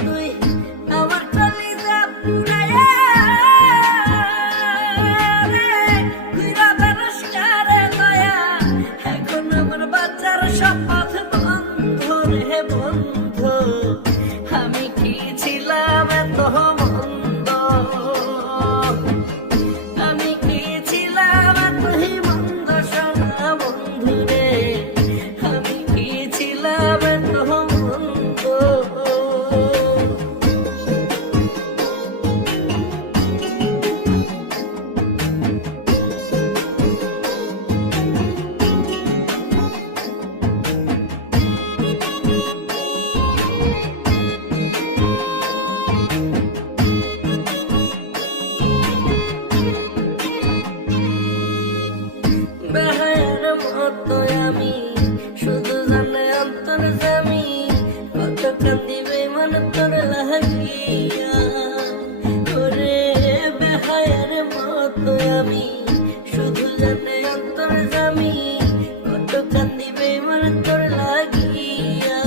তুই আমার কলিজা পুরাইয়া রে ঘুরা বেরস কারে লয়া এখন আমার বাচ্চার সব পথ বন্ধ রে বন্ধু আমি কি ছিলাম এত মন্দ আমি কি ছিলাম এতই মন্দ সোনা বন্ধু রে আমি কি ছিলাম এত মন্দ বেহায়ের মতো আমি শুধু জানে অন্তর জামি কত কান্দিবে মন তোর লাগিয়া ওরে বেহায়ের মতো আমি শুধু জানে অন্তর জামি কত কান্দিবে মন তোর লাগিয়া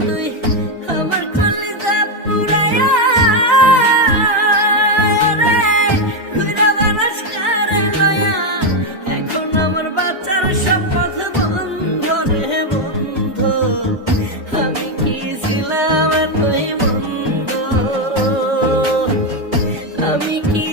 তুই আমার কলিজা পুরাইয়া রে ঘুরা বেরস কারে লয়া এখন আমার বাচ্চার সব পথ বন্ধ রে বন্ধু আমি কি ছিলাম এতই বন্ধু আমি কি